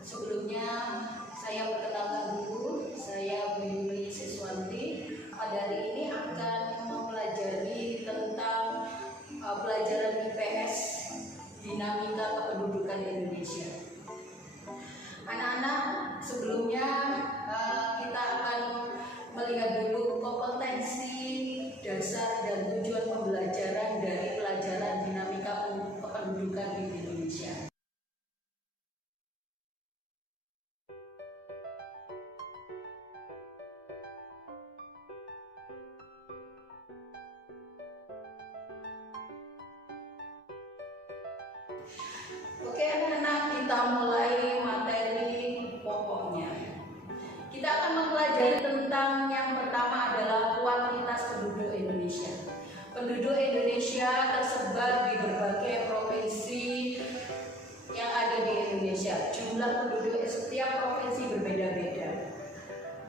Sebelumnya saya perkenalkan dulu, saya Bu Yuli Siswanti. Pada hari ini akan mempelajari tentang pelajaran IPS Dinamika Kependudukan Indonesia. Anak-anak, sebelumnya kita akan melihat dulu kompetensi dasar dan tujuan pembelajaran dari pelajaran Dinamika Kependudukan di Indonesia. Oke anak-anak, kita mulai materi pokoknya. Kita akan mempelajari tentang yang pertama adalah kuantitas penduduk Indonesia. Penduduk Indonesia tersebar di berbagai provinsi yang ada di Indonesia. Jumlah penduduk setiap provinsi berbeda-beda.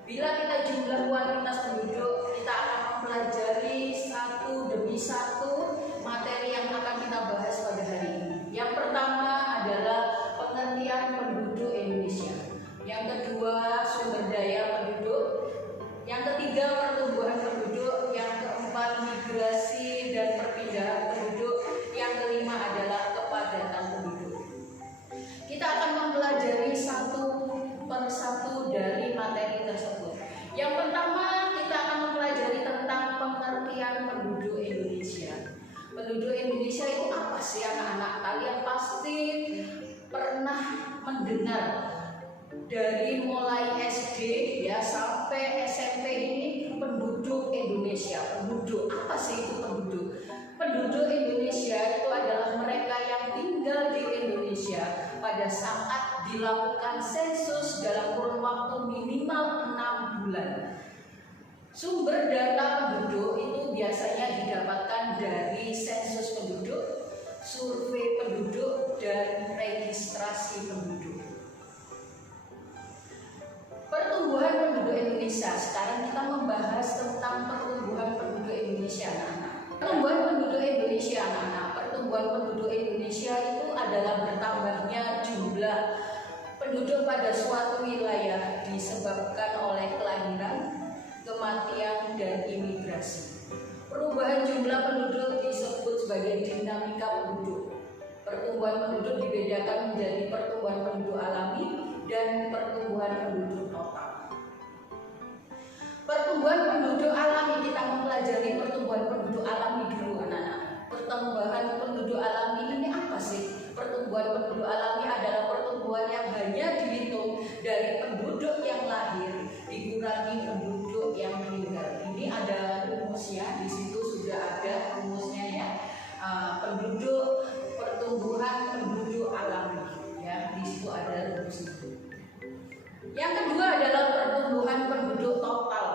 Bila kita jumlah kuantitas penduduk, kita akan mempelajari satu demi satu materi yang akan kita bahas pada hari ini. Yang pertama adalah pengertian penduduk Indonesia. Yang kedua, sumber daya penduduk. Yang ketiga, pertumbuhan penduduk. Yang keempat, migrasi dan perpindahan penduduk. Yang kelima adalah kepadatan penduduk. Kita akan mempelajari satu persatu dari materi tersebut. Yang pertama, kita akan mempelajari tentang pengertian penduduk Indonesia. Penduduk Indonesia itu apa sih anak-anak? Kalian pasti pernah mendengar dari mulai SD ya sampai SMP ini penduduk Indonesia. Penduduk apa sih itu penduduk? Penduduk Indonesia itu adalah mereka yang tinggal di Indonesia pada saat dilakukan sensus dalam kurun waktu minimal 6 bulan. Sumber data penduduk itu biasanya didapatkan dari sensus penduduk, survei penduduk, dan registrasi penduduk. Pertumbuhan penduduk Indonesia. Sekarang kita membahas tentang pertumbuhan penduduk Indonesia, anak-anak. Pertumbuhan penduduk Indonesia, anak-anak. Pertumbuhan penduduk Indonesia itu adalah bertambahnya jumlah penduduk pada suatu wilayah disebabkan oleh kelahiran, kematian, dan imigrasi. Perubahan jumlah penduduk disebut sebagai dinamika penduduk. Pertumbuhan penduduk dibedakan menjadi pertumbuhan penduduk alami dan pertumbuhan penduduk total. Pertumbuhan penduduk alami, kita mempelajari pertumbuhan penduduk alami dulu anak-anak. Pertumbuhan penduduk alami ini apa sih? Pertumbuhan penduduk alami adalah pertumbuhan yang hanya dihitung dari penduduk yang lahir dikurangi penduduk yang meninggal. Ini ada rumusnya, di situ sudah ada rumusnya ya. Penduduk pertumbuhan penduduk alami ya, di situ ada rumus itu. Yang kedua adalah pertumbuhan penduduk total.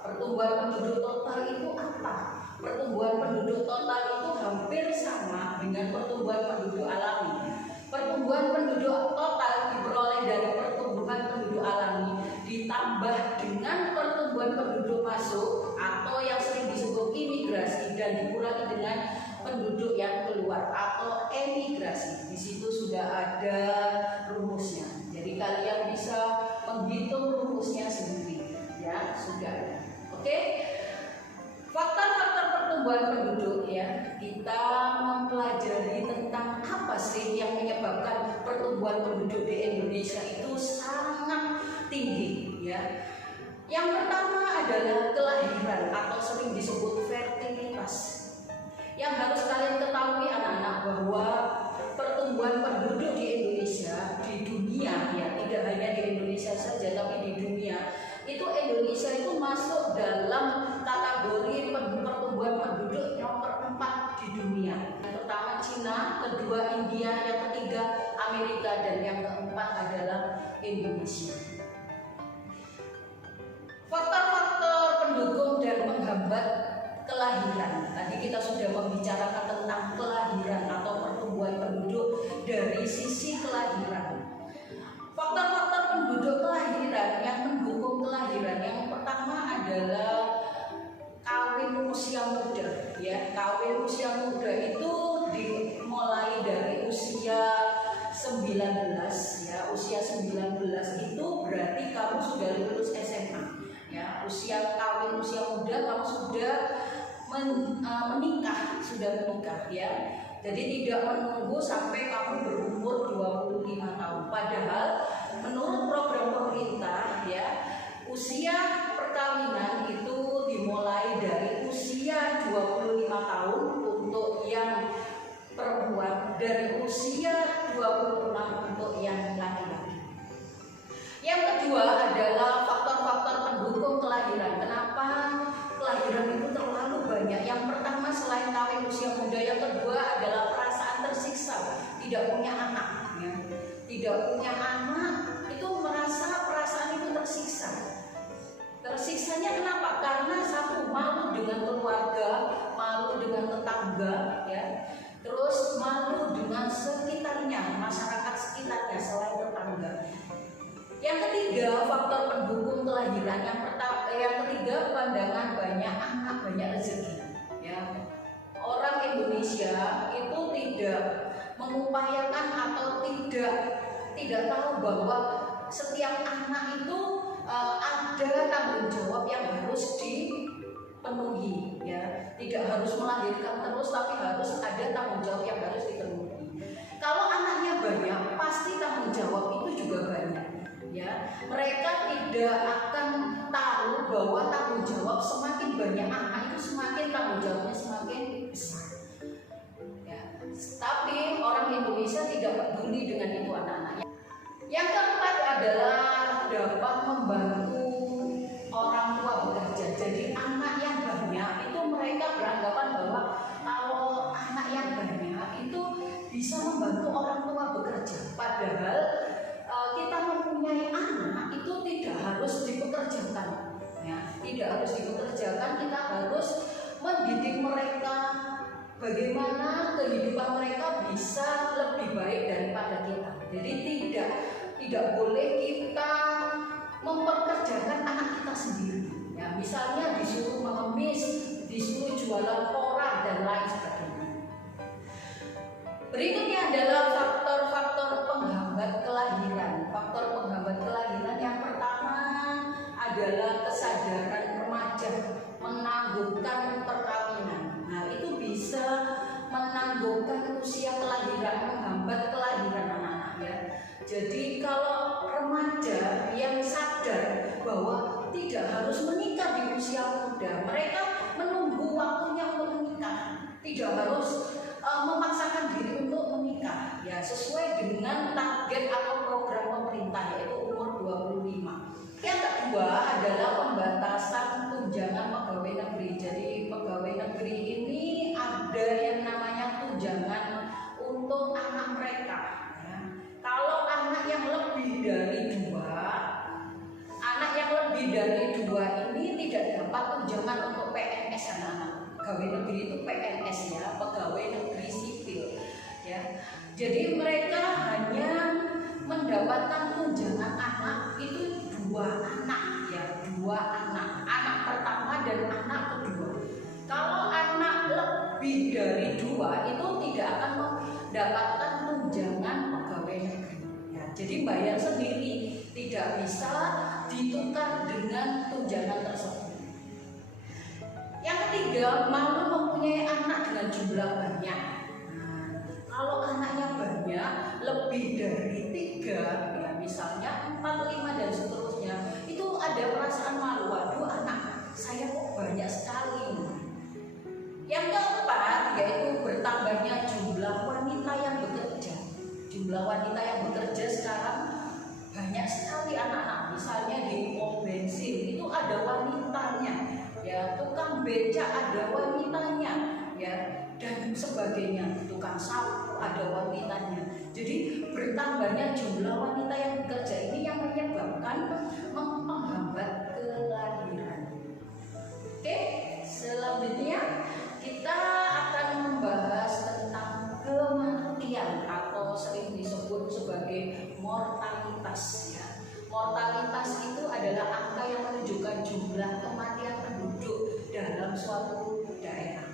Pertumbuhan penduduk total itu apa? Pertumbuhan penduduk total itu hampir sama dengan pertumbuhan penduduk alami. Pertumbuhan penduduk total diperoleh dari pertumbuhan penduduk alami ditambah dengan pertumbuhan penduduk masuk atau yang sering disebut imigrasi dan dikurangi dengan penduduk yang keluar atau emigrasi. Di situ sudah ada rumusnya. Jadi kalian bisa menghitung rumusnya sendiri ya, sudah ada. Oke? Faktor-faktor pertumbuhan penduduk ya, kita mempelajari tentang apa sih yang menyebabkan pertumbuhan penduduk di Indonesia itu sangat tinggi ya. Yang pertama adalah kelahiran atau sering disebut fertilitas. Yang harus kalian ketahui anak-anak bahwa pertumbuhan penduduk di Indonesia, di dunia ya, tidak hanya di Indonesia saja tapi di dunia, itu Indonesia itu masuk dalam kategori pertumbuhan penduduk nomor 4 di dunia. Yang pertama Cina, kedua India, yang ketiga Amerika, dan yang keempat adalah Indonesia. Faktor-faktor pendukung dan penghambat kelahiran. Tadi kita sudah membicarakan tentang kelahiran atau pertumbuhan penduduk dari sisi kelahiran. Faktor-faktor penduduk kelahiran yang mendukung kelahiran, yang pertama adalah kawin usia muda ya. Kawin usia muda itu dimulai dari usia 19 ya, usia 19 itu berarti kamu sudah lulus SMA. Ya, usia kawin, usia muda kamu sudah menikah ya. Jadi tidak menunggu sampai kamu berumur 25 tahun. Padahal menurut program pemerintah ya, usia perkawinan itu dimulai dari usia 25 tahun untuk yang perempuan dan usia 26 untuk yang laki-laki. Yang kedua adalah faktor-faktor pendukung kelahiran. Kenapa kelahiran itu terlalu banyak? Yang pertama selain kawin usia muda, yang kedua adalah perasaan tersiksa, tidak punya anak. Ya. Tidak punya anak itu merasa perasaan itu tersiksa. Tersiksanya kenapa? Karena satu, malu dengan keluarga, malu dengan tetangga, ya. Terus malu dengan sekitarnya, masyarakat sekitarnya selain tetangga. Yang ketiga, faktor pendukung kelahiran. Yang ketiga, pandangan banyak anak banyak rezeki. Ya. Orang Indonesia itu tidak mengupayakan atau tidak tahu bahwa setiap anak itu ada tanggung jawab yang harus dipenuhi. Ya. Tidak harus melahirkan terus, tapi harus ada tanggung jawab yang harus dipenuhi. Kalau anaknya banyak, pasti tanggung jawab itu juga banyak. Ya, mereka tidak akan tahu bahwa tanggung jawab semakin banyak anak itu semakin tanggung jawabnya semakin besar. Ya, tapi orang Indonesia tidak peduli dengan itu anak-anaknya. Yang keempat adalah dapat membantu orang tua bekerja. Jadi anak yang banyak itu mereka beranggapan bahwa kalau anak yang banyak itu bisa membantu orang tua bekerja. Padahal kita mempunyai anak itu tidak harus dipekerjakan, ya, tidak harus dipekerjakan. Kita harus mendidik mereka bagaimana kehidupan mereka bisa lebih baik daripada kita. Jadi tidak boleh kita mempekerjakan anak kita sendiri. Ya, misalnya disuruh mengemis, disuruh jualan koran dan lain sebagainya. Berikutnya adalah faktor-faktor penghambat kelahiran. Faktor penghambat kelahiran yang pertama adalah kesadaran remaja menangguhkan perkawinan. Nah, itu bisa menangguhkan usia kelahiran, menghambat kelahiran anak-anak ya. Jadi kalau remaja yang sadar bahwa tidak harus menikah di usia muda, mereka menunggu waktunya untuk menikah, tidak harus memaksakan diri untuk menikah ya, sesuai dengan target atau program pemerintah yaitu umur 25. Yang kedua adalah pembatasan tunjangan pegawai negeri. Jadi pegawai negeri ini ada yang namanya tunjangan untuk anak mereka ya. Kalau anak yang lebih dari dua ini tidak dapat tunjangan untuk PNS anak-anak. Pegawai negeri itu PNS ya, pegawai negeri sipil ya. Jadi mereka hanya mendapatkan tunjangan anak itu 2 anak ya, 2 anak pertama dan anak kedua. Kalau anak lebih dari 2 itu tidak akan mendapatkan tunjangan pegawai negeri ya. Jadi bayar sendiri, tidak bisa ditukar dengan tunjangan tersebut. Yang ketiga, malu mempunyai anak dengan jumlah banyak. Nah, kalau anaknya banyak, lebih dari 3, ya misalnya 4, 5 dan seterusnya, itu ada perasaan malu. Waduh, anak saya kok banyak sekali. Yang keempat, yaitu bertambahnya jumlah wanita yang bekerja. Jumlah wanita yang bekerja sekarang banyak sekali anak-anak. Misalnya di pom bensin itu ada wanitanya. Ya, tukang becak ada wanitanya ya, dan sebagainya, tukang sapu ada wanitanya. Jadi bertambahnya jumlah wanita yang bekerja ini yang menyebabkan menghambat kelahiran. Oke, selanjutnya kita akan membahas tentang kematian atau sering disebut sebagai mortalitas ya. Mortalitas itu adalah angka yang menunjukkan jumlah kematian penduduk dalam suatu daerah.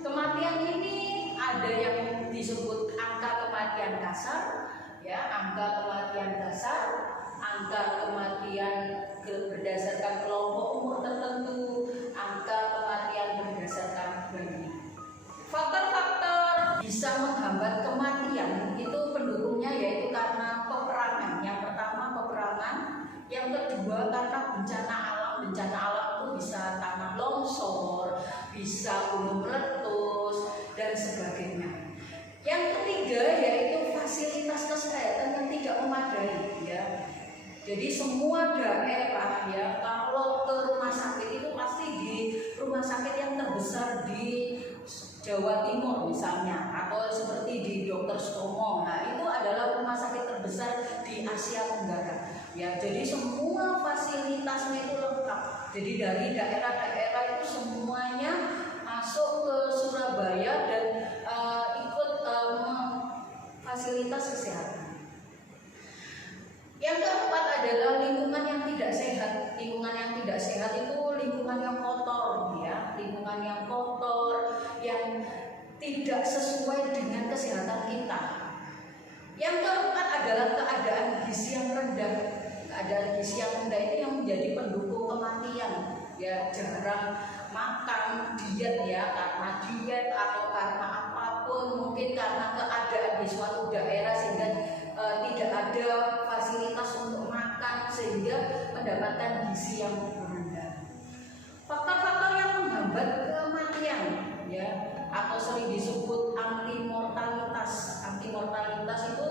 Kematian ini ada yang disebut angka kematian kasar, ya, angka kematian dasar, angka kematian berdasarkan kelompok umur tertentu, angka kematian berdasarkan bayi. Faktor-faktor bisa menghambat kematian itu pendukungnya yaitu karena peperangan. Yang pertama peperangan, yang kedua karena bencana alam. Bencana alam itu bisa tanah longsor, bisa gunung meletus dan sebagainya. Yang ketiga yaitu fasilitas kesehatan yang tidak memadai, ya. Jadi semua daerah, ya, kalau ke rumah sakit itu pasti di rumah sakit yang terbesar di Jawa Timur misalnya, atau seperti di Dr. Sutomo. Nah, itu adalah rumah sakit terbesar di Asia Tenggara. Ya, jadi semua fasilitasnya itu lengkap. Jadi dari daerah-daerah itu semuanya masuk ke Surabaya dan ikut fasilitas kesehatan. Yang keempat adalah lingkungan yang tidak sehat. Lingkungan yang tidak sehat itu lingkungan yang kotor, ya, lingkungan yang kotor yang tidak sesuai dengan kesehatan kita. Yang keempat adalah keadaan gizi yang rendah. Keadaan gizi yang rendah ini yang menjadi pendukung kematian, ya, jarang makan, diet, ya, karena diet atau karena apapun, mungkin karena keadaan di suatu daerah sehingga tidak ada fasilitas untuk makan sehingga mendapatkan gizi yang rendah. Faktor-faktor yang menghambat kematian, ya, atau sering disebut antimortalitas. Antimortalitas itu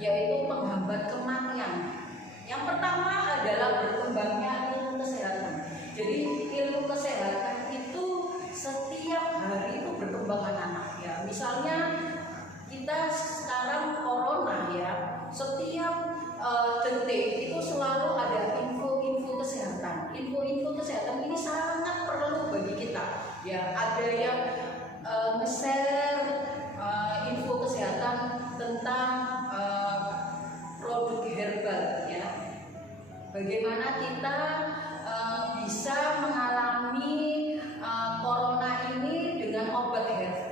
yaitu penghambat kematian. Yang pertama adalah berkembangnya ilmu kesehatan. Jadi ilmu kesehatan itu setiap hari itu berkembang anak, ya. Misalnya kita sekarang corona, ya, setiap detik itu selalu ada info-info kesehatan. Info-info kesehatan ini sangat perlu bagi kita, ya. Ada yang nge-share info kesehatan tentang produk herbal, ya. Bagaimana kita bisa mengalami corona ini dengan obat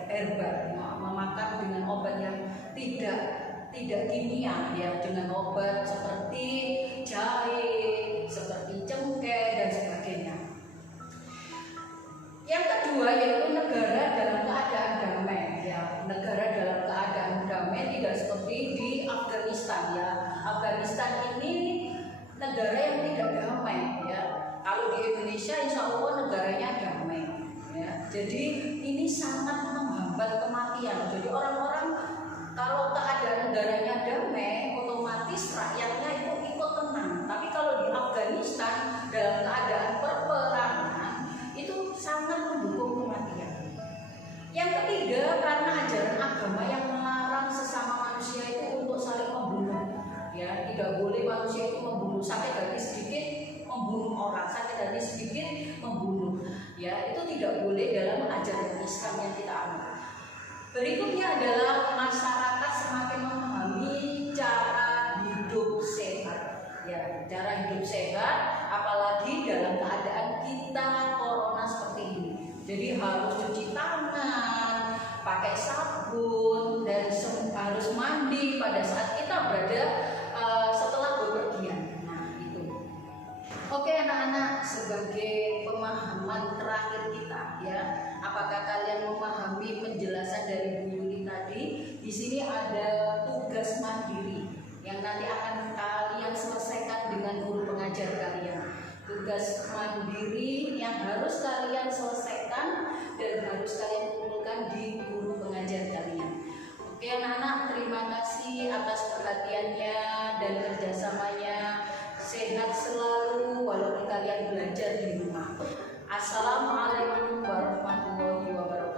herbal, memakan dengan obat yang tidak kimia, ya, dengan obat seperti jahe, seperti cengkeh dan sebagainya. Yang kedua yaitu negara dalam keadaan damai, ya. Negara dalam keadaan damai tidak seperti di Afghanistan, ya. Afghanistan ini negara yang tidak damai, ya. Kalau di Indonesia insya Allah negaranya damai, ya. Jadi ini sangat menghambat kematian. Jadi orang-orang kalau keadaan negaranya damai, otomatis rakyatnya itu ikut tenang. Tapi kalau di Afghanistan dalam keadaan peperangan itu sangat mendukung kematian. Yang ketiga karena ajaran agama yang melarang sesama manusia itu untuk saling membunuh, ya. Tidak boleh manusia itu membunuh, sakit hati sedikit membunuh orang, sakit hati sedikit membunuh, ya. Itu tidak boleh dalam ajaran Islam yang kita anut. Berikutnya adalah masyarakat semakin memahami cara hidup sehat, ya, cara hidup sehat, apalagi dalam keadaan kita corona seperti ini. Jadi harus cuci tangan, pakai sabun, dan harus mandi pada saat kita berada setelah bepergian. Nah, itu. Oke anak-anak, sebagai pemahaman terakhir kita, ya, apakah kalian memahami penjelasan dari Bu Yuli tadi? Di sini ada tugas mandiri yang nanti akan kalian selesaikan dengan guru pengajar kalian. Tugas mandiri yang harus kalian selesaikan dan harus kalian kumpulkan di guru pengajar kalian. Oke anak-anak, terima kasih atas perhatiannya dan kerjasamanya. Sehat selalu walaupun kalian belajar di rumah. Assalamualaikum warahmatullahi wabarakatuh.